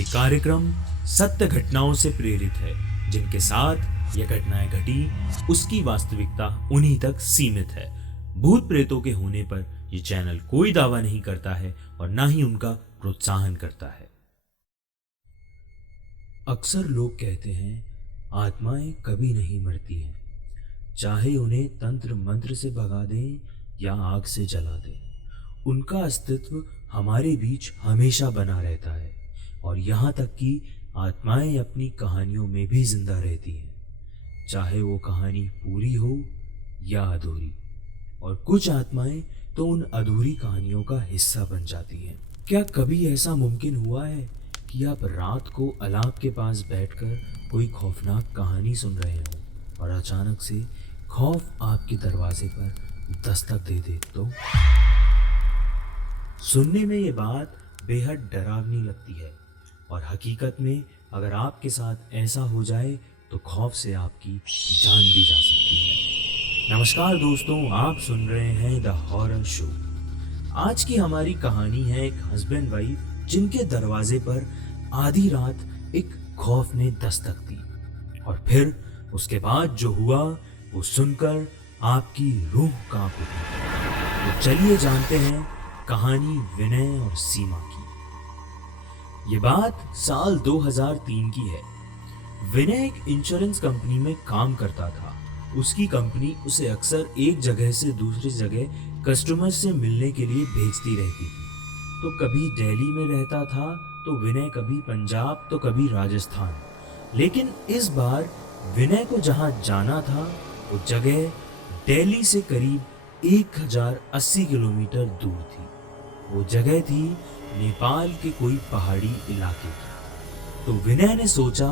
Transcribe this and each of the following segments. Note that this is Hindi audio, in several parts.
ये कार्यक्रम सत्य घटनाओं से प्रेरित है, जिनके साथ ये घटनाएं घटी उसकी वास्तविकता उन्हीं तक सीमित है। भूत प्रेतों के होने पर ये चैनल कोई दावा नहीं करता है और ना ही उनका प्रोत्साहन करता है। अक्सर लोग कहते हैं आत्माएं कभी नहीं मरती हैं, चाहे उन्हें तंत्र मंत्र से भगा दें या आग से जला दें, उनका अस्तित्व हमारे बीच हमेशा बना रहता है। और यहाँ तक कि आत्माएं अपनी कहानियों में भी जिंदा रहती हैं, चाहे वो कहानी पूरी हो या अधूरी। और कुछ आत्माएं तो उन अधूरी कहानियों का हिस्सा बन जाती हैं। क्या कभी ऐसा मुमकिन हुआ है कि आप रात को अलाव के पास बैठकर कोई खौफनाक कहानी सुन रहे हो और अचानक से खौफ आपके दरवाजे पर दस्तक दे दे? तो सुनने में ये बात बेहद डरावनी लगती है, और हकीकत में अगर आपके साथ ऐसा हो जाए तो खौफ से आपकी जान भी जा सकती है। नमस्कार दोस्तों, आप सुन रहे हैं द हॉरर शो। आज की हमारी कहानी है एक हस्बैंड वाइफ जिनके दरवाजे पर आधी रात एक खौफ ने दस्तक दी, और फिर उसके बाद जो हुआ वो सुनकर आपकी रूह कांप उठी। तो चलिए जानते हैं कहानी विनय और सीमा की। ये बात साल 2003 की है। विनय एक इंश्योरेंस कंपनी में काम करता था। उसकी कंपनी उसे अक्सर एक जगह से दूसरी जगह कस्टमर से मिलने के लिए भेजती रहती थी। तो कभी दिल्ली में रहता था तो विनय कभी पंजाब तो कभी राजस्थान। लेकिन इस बार विनय को जहां जाना था वो जगह दिल्ली से करीब 1080 किलोमीटर दूर थी। वो जगह थी नेपाल के कोई पहाड़ी इलाके की। तो विनय ने सोचा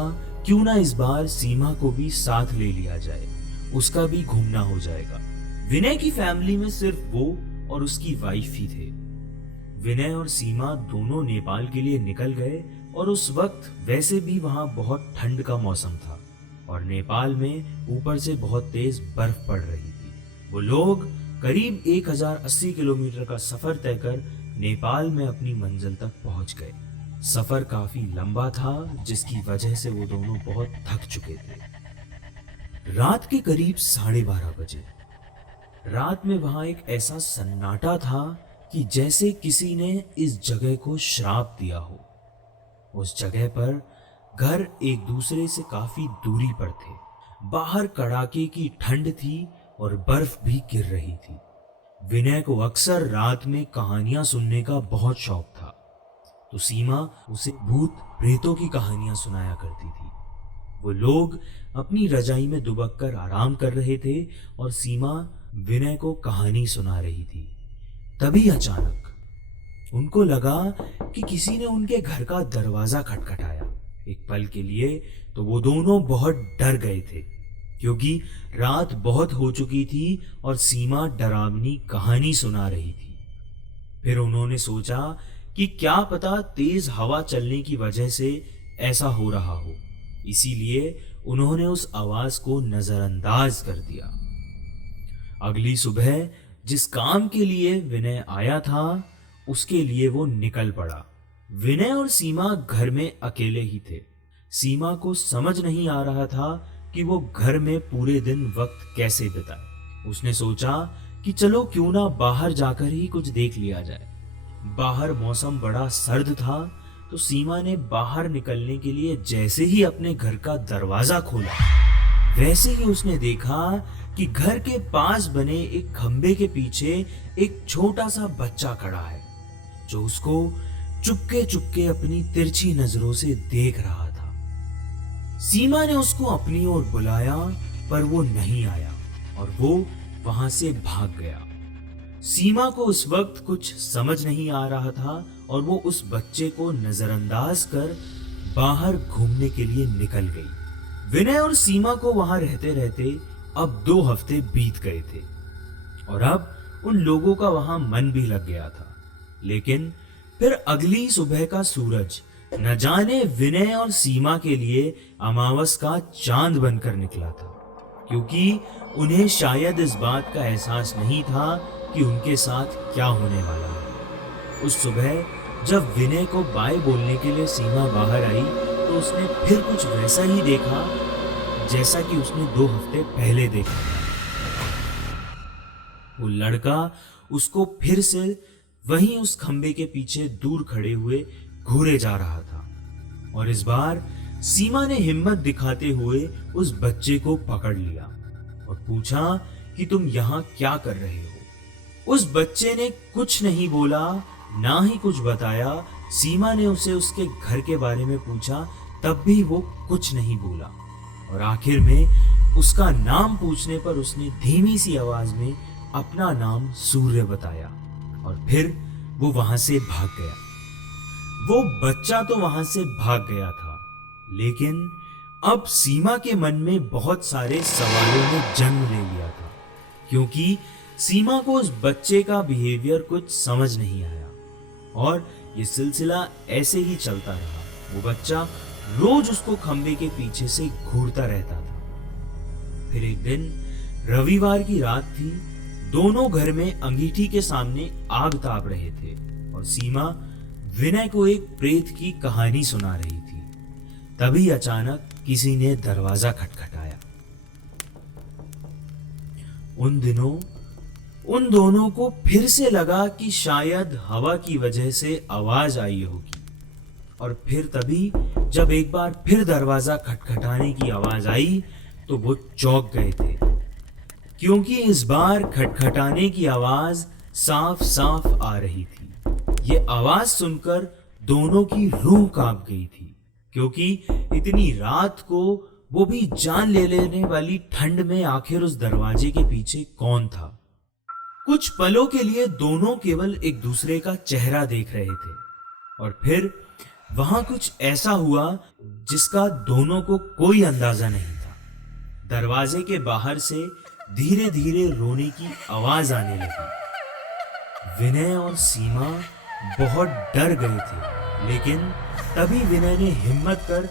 क्यों ना इस बार सीमा को भी साथ ले लिया जाए, उसका भी घूमना हो जाएगा। विनय की फैमिली में सिर्फ वो और उसकी वाइफ ही थे। विनय और सीमा दोनों नेपाल के लिए निकल गए, और उस वक्त वैसे भी वहां बहुत ठंड का मौसम था और नेपाल में ऊपर से बहुत तेज बर्फ पड़ रही थी। वो लोग करीब 1080 किलोमीटर का सफर तय कर नेपाल में अपनी मंजिल तक पहुंच गए। सफर काफी लंबा था, जिसकी वजह से वो दोनों बहुत थक चुके थे। रात के करीब 12:30 बजे रात में वहां एक ऐसा सन्नाटा था कि जैसे किसी ने इस जगह को श्राप दिया हो। उस जगह पर घर एक दूसरे से काफी दूरी पर थे। बाहर कड़ाके की ठंड थी और बर्फ भी गिर रही थी। विनय को अक्सर रात में कहानियां सुनने का बहुत शौक था, तो सीमा उसे भूत प्रेतों की कहानियां सुनाया करती थी। वो लोग अपनी रजाई में दुबक कर आराम कर रहे थे और सीमा विनय को कहानी सुना रही थी। तभी अचानक उनको लगा कि किसी ने उनके घर का दरवाजा खटखटाया। एक पल के लिए तो वो दोनों बहुत डर गए थे, क्योंकि रात बहुत हो चुकी थी और सीमा डरावनी कहानी सुना रही थी। फिर उन्होंने सोचा कि क्या पता तेज हवा चलने की वजह से ऐसा हो रहा हो, इसीलिए उन्होंने उस आवाज को नजरअंदाज कर दिया। अगली सुबह जिस काम के लिए विनय आया था उसके लिए वो निकल पड़ा। विनय और सीमा घर में अकेले ही थे। सीमा को समझ नहीं आ रहा था कि वो घर में पूरे दिन वक्त कैसे बिताए। उसने सोचा कि चलो क्यों ना बाहर जाकर ही कुछ देख लिया जाए। बाहर मौसम बड़ा सर्द था, तो सीमा ने बाहर निकलने के लिए जैसे ही अपने घर का दरवाजा खोला, वैसे ही उसने देखा कि घर के पास बने एक खंबे के पीछे एक छोटा सा बच्चा खड़ा है, जो उसको चुपके चुपके अपनी तिरछी नजरों से देख रहा था। सीमा ने उसको अपनी ओर बुलाया, पर वो नहीं आया और वो वहां से भाग गया। सीमा को उस वक्त कुछ समझ नहीं आ रहा था और वो उस बच्चे को नजरअंदाज कर बाहर घूमने के लिए निकल गई। विनय और सीमा को वहां रहते रहते अब 2 हफ्ते बीत गए थे और अब उन लोगों का वहां मन भी लग गया था। लेकिन फिर अगली सुबह का सूरज न जाने विनय और सीमा के लिए अमावस का चांद बनकर निकला था, क्योंकि उन्हें शायद इस बात का एहसास नहीं था कि उनके साथ क्या होने वाला है। उस सुबह जब विनय को बाय बोलने के लिए सीमा बाहर आई तो उसने फिर कुछ वैसा ही देखा जैसा कि उसने 2 हफ्ते पहले देखा था। वो लड़का उसको फिर से वहीं उस खंबे के पीछे दूर खड़े हुए घूरे जा रहा था और इस बार सीमा ने हिम्मत दिखाते हुए उस बच्चे को पकड़ लिया और पूछा कि तुम यहाँ क्या कर रहे हो। उस बच्चे ने कुछ नहीं बोला, ना ही कुछ बताया। सीमा ने उसे उसके घर के बारे में पूछा, तब भी वो कुछ नहीं बोला और आखिर में उसका नाम पूछने पर उसने धीमी सी आवाज में अपना नाम सूर्य बताया और फिर वो वहां से भाग गया। वो बच्चा तो वहां से भाग गया था, लेकिन अब सीमा के मन में बहुत सारे सवालों ने जन्म ले लिया था, क्योंकि सीमा को उस बच्चे का बिहेवियर कुछ समझ नहीं आया और ये सिलसिला ऐसे ही चलता रहा। वो बच्चा रोज उसको खंबे के पीछे से घूरता रहता था। फिर एक दिन रविवार की रात थी। दोनों घर में अंगीठी के सामने आग ताप रहे थे और सीमा विनय को एक प्रेत की कहानी सुना रही थी। तभी अचानक किसी ने दरवाजा खटखटाया। उन दिनों उन दोनों को फिर से लगा कि शायद हवा की वजह से आवाज आई होगी और फिर तभी जब एक बार फिर दरवाजा खटखटाने की आवाज आई तो वो चौंक गए थे, क्योंकि इस बार खटखटाने की आवाज साफ साफ आ रही थी। ये आवाज सुनकर दोनों की रूह कांप गई थी, क्योंकि इतनी रात को, वो भी जान ले लेने वाली ठंड में, आखिर उस दरवाजे के पीछे कौन था। कुछ पलों के लिए दोनों केवल एक दूसरे का चेहरा देख रहे थे और फिर वहां कुछ ऐसा हुआ जिसका दोनों को कोई अंदाजा नहीं था। दरवाजे के बाहर से धीरे धीरे रोने की आवाज आने लगी। विनय और सीमा बहुत डर गए थे, लेकिन तभी विनय ने हिम्मत कर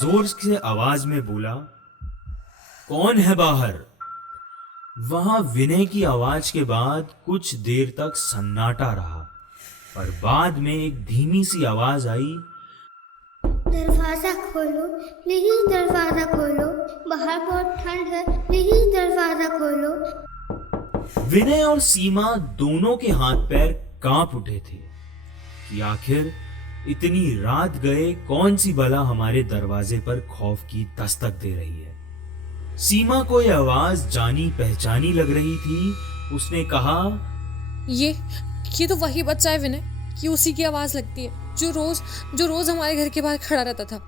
जोर से आवाज में बोला, कौन है बाहर? वहां विनय की आवाज के बाद कुछ देर तक सन्नाटा रहा, पर बाद में एक धीमी सी आवाज आई, दरवाजा खोलो प्लीज, दरवाजा खोलो, बाहर बहुत ठंड है, प्लीज दरवाजा खोलो। विनय और सीमा दोनों के हाथ पैर कांप उठे थे कि आखिर इतनी रात गए कौन सी बला हमारे दरवाजे पर खौफ की दस्तक दे रही है। सीमा को यह आवाज जानी पहचानी लग रही थी। उसने कहा, ये तो वही बच्चा है विनय, कि उसी की आवाज लगती है जो रोज हमारे घर के बाहर खड़ा रहता था।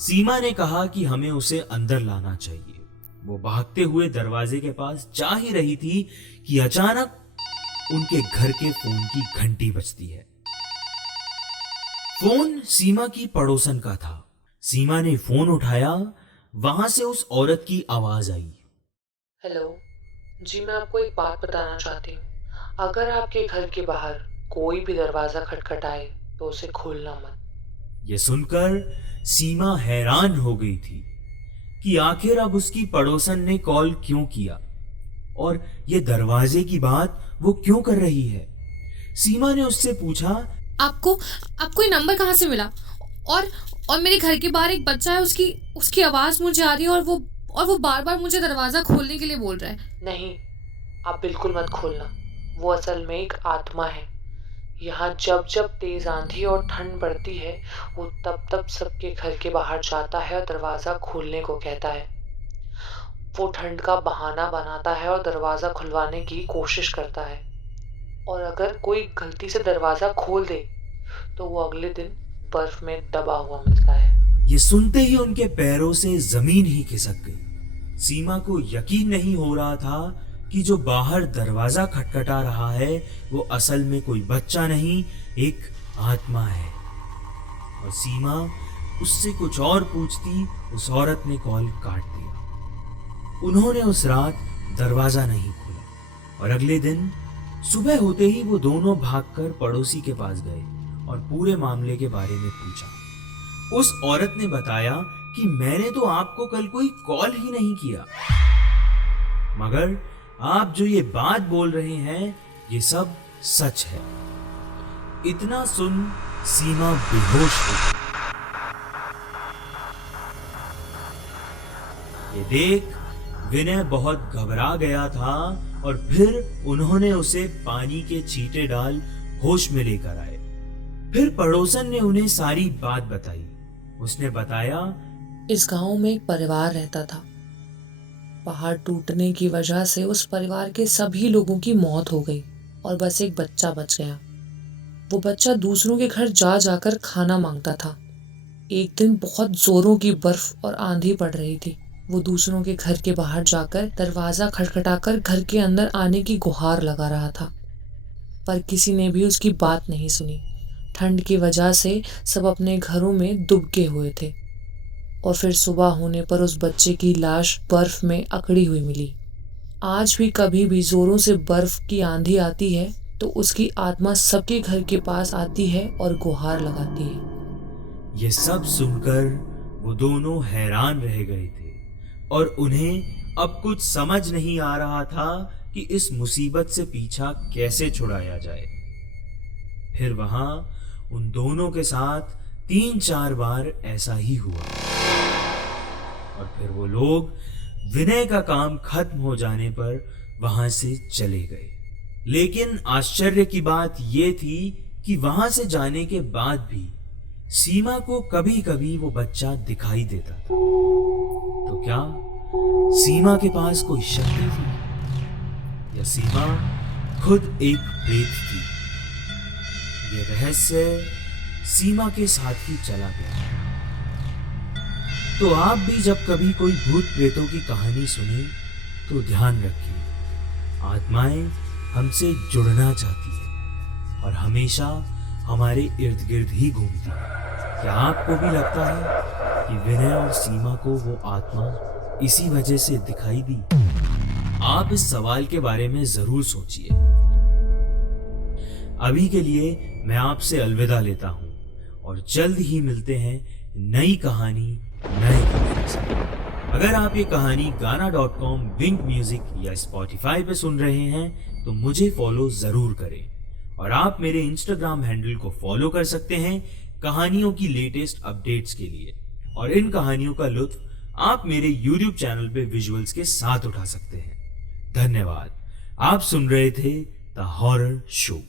सीमा ने कहा कि हमें उसे अंदर लाना चाहिए। वो भागते हुए दरवाजे के पास जा ही रही थी कि अचानक उनके घर के फोन की घंटी बजती है। फोन सीमा की पड़ोसन का था। सीमा ने फोन उठाया। वहां से उस औरत की आवाज आई, हेलो जी, मैं आपको एक बात बताना चाहती हूँ। अगर आपके घर के बाहर कोई भी दरवाजा खटखटाए तो उसे खोलना मत। ये सुनकर सीमा हैरान हो गई थी कि आखिर अब उसकी पड़ोसन ने कॉल क्यों किया और ये दरवाजे की बात वो क्यों कर रही है। सीमा ने उससे पूछा, आपको ये नंबर कहाँ से मिला? और मेरे घर के बाहर एक बच्चा है, उसकी आवाज मुझे आ रही है और वो बार बार मुझे दरवाजा खोलने के लिए बोल रहा है। नहीं, आप बिल्कुल मत खोलना। वो असल में एक आत्मा है। यहाँ जब जब तेज आंधी और ठंड बढ़ती है, वो तब सबके घर के बाहर जाता है और दरवाजा खोलने को कहता है। वो ठंड का बहाना बनाता है और दरवाजा खुलवाने की कोशिश करता है, और अगर कोई गलती से दरवाजा खोल दे तो वो अगले दिन बर्फ में दबा हुआ मिलता है। ये सुनते ही उनके पैरों से जमीन ही खिसक गई। सीमा को यकीन नहीं हो रहा था कि जो बाहर दरवाजा खटखटा रहा है वो असल में कोई बच्चा नहीं, एक आत्मा है। और सीमा उससे कुछ और पूछती, उस औरत ने कॉल काट दिया। उन्होंने उस रात दरवाजा नहीं खोला और अगले दिन सुबह होते ही वो दोनों भागकर पड़ोसी के पास गए और पूरे मामले के बारे में पूछा। उस औरत ने बताया कि मैंने तो आपको कल कोई कॉल ही नहीं किया, मगर आप जो ये बात बोल रहे हैं ये सब सच है। इतना सुन सीमा बेहोश हो गई। ये देख विनय बहुत घबरा गया था और फिर उन्होंने उसे पानी के छींटे डाल होश में लेकर आए। फिर पड़ोसन ने उन्हें सारी बात बताई। उसने बताया, इस गांव में एक परिवार रहता था। पहाड़ टूटने की वजह से उस परिवार के सभी लोगों की मौत हो गई और बस एक बच्चा बच गया। वो बच्चा दूसरों के घर जा जाकर खाना मांगता था। एक दिन बहुत जोरों की बर्फ और आंधी पड़ रही थी। वो दूसरों के घर के बाहर जाकर दरवाजा खटखटाकर घर के अंदर आने की गुहार लगा रहा था, पर किसी ने भी उसकी बात नहीं सुनी। ठंड की वजह से सब अपने घरों में दुबके हुए थे और फिर सुबह होने पर उस बच्चे की लाश बर्फ में अकड़ी हुई मिली। आज भी कभी भी जोरों से बर्फ की आंधी आती है तो उसकी आत्मा सबके घर के पास आती है और गुहार लगाती है। ये सब सुनकर वो दोनों हैरान रह गए थे और उन्हें अब कुछ समझ नहीं आ रहा था कि इस मुसीबत से पीछा कैसे छुड़ाया जाए। फिर वहां उन दोनों के साथ 3-4 बार ऐसा ही हुआ और फिर वो लोग विनय का काम खत्म हो जाने पर वहां से चले गए। लेकिन आश्चर्य की बात ये थी कि वहां से जाने के बाद भी सीमा को कभी कभी वो बच्चा दिखाई देता था। तो क्या सीमा के पास कोई शक्ति थी या सीमा खुद एक प्रेत थी? ये रहस्य सीमा के साथ ही चला गया। तो आप भी जब कभी कोई भूत प्रेतों की कहानी सुने तो ध्यान रखिए, आत्माएं हमसे जुड़ना चाहती है और हमेशा हमारे इर्द गिर्द ही घूमती है। क्या आपको भी लगता है कि विनय और सीमा को वो आत्मा इसी वजह से दिखाई दी? आप इस सवाल के बारे में जरूर सोचिए। अभी के लिए मैं आपसे अलविदा लेता हूं और जल्द ही मिलते हैं नई कहानी नए गाने के साथ। अगर आप ये कहानी गाना.com, विंक म्यूजिक या स्पॉटिफाई पे सुन रहे हैं तो मुझे फॉलो जरूर करें और आप मेरे इंस्टाग्राम हैंडल को फॉलो कर सकते हैं कहानियों की लेटेस्ट अपडेट्स के लिए। और इन कहानियों का लुत्फ आप मेरे YouTube चैनल पे विजुअल्स के साथ उठा सकते हैं। धन्यवाद। आप सुन रहे थे द हॉरर शो।